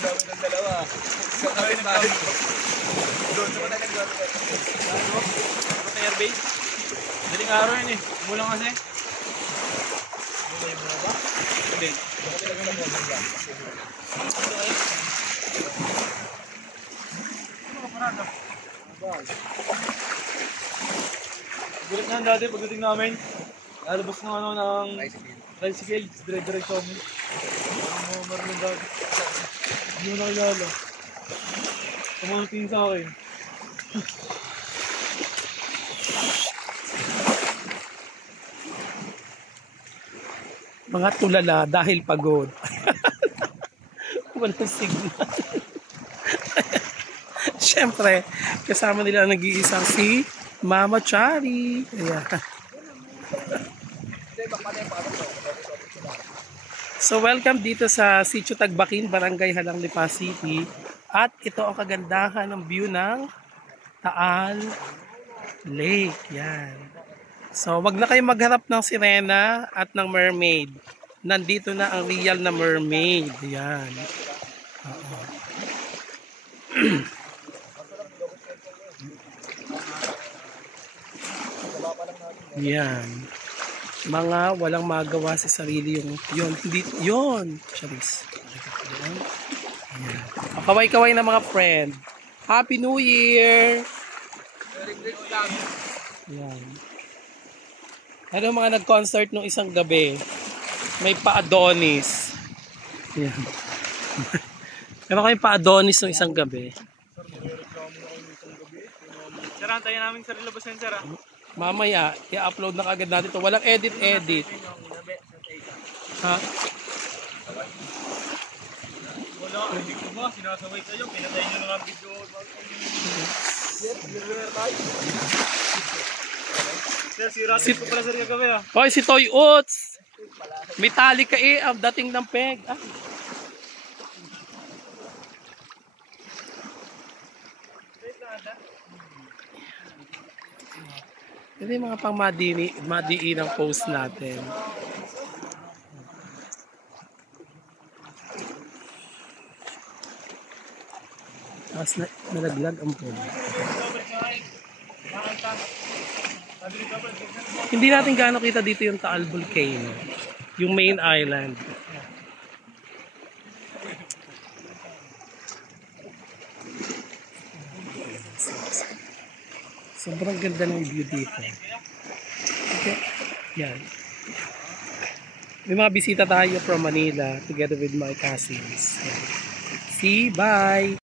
gamit ng dalawa. Isang kami naggamit. Doon sa patay naggamit. Ano? Patay airbase? Daling araw yun eh. Umulang kasi. Umulay mo na ba? Hindi. Bakit lang na mo ba? Ano ka parada? Gulat na dati pagdating namin. Lalabas ng ano ng tricycle. Dire-diretso kami. Marunong dati. Hindi mo nakilala. Tumating sa akin. Mga tulala dahil pagod. Walang signal. Siyempre, kasama nila nag-iisang si Mama Chari. Ayan. So welcome dito sa Sitio Tagbakin, Barangay Halang Lipa City. At ito ang kagandahan ng view ng Taal Lake. Yan. So wag na kayo magharap ng sirena at ng mermaid. Nandito na ang real na mermaid. Yan. Yan. Mga walang magawa sa sarili yung hindi yon. Charis. Yan. Kaway-kaway na mga friend. Happy New Year. Yan. Ano mga nag-concert nung isang gabi? May pa-Adonis. Yan. Meron kayong pa-Adonis nung isang gabi. Sir, antayin namin sa Rilabasan, sir. Mamaya, i-upload na kagad natin ito. Walang edit-edit. Ha? Wala, hindi ko ba? Sinasaway kayo. Pinatay nyo lang ang video. Sir, si Rasit ko pala sir kagabi ah. Hoy, si Toy Oats! Metallica ang dating ng peg. Ah. Ito yung mga pang madiin ang post natin. Tapos nalaglag ang pool. Hindi natin gaano kita dito yung Taal Volcano. Yung main island. Sobrang ganda ng view dito. Okay. Yan. May mga bisita tayo from Manila together with my cousins. Yan. See, bye!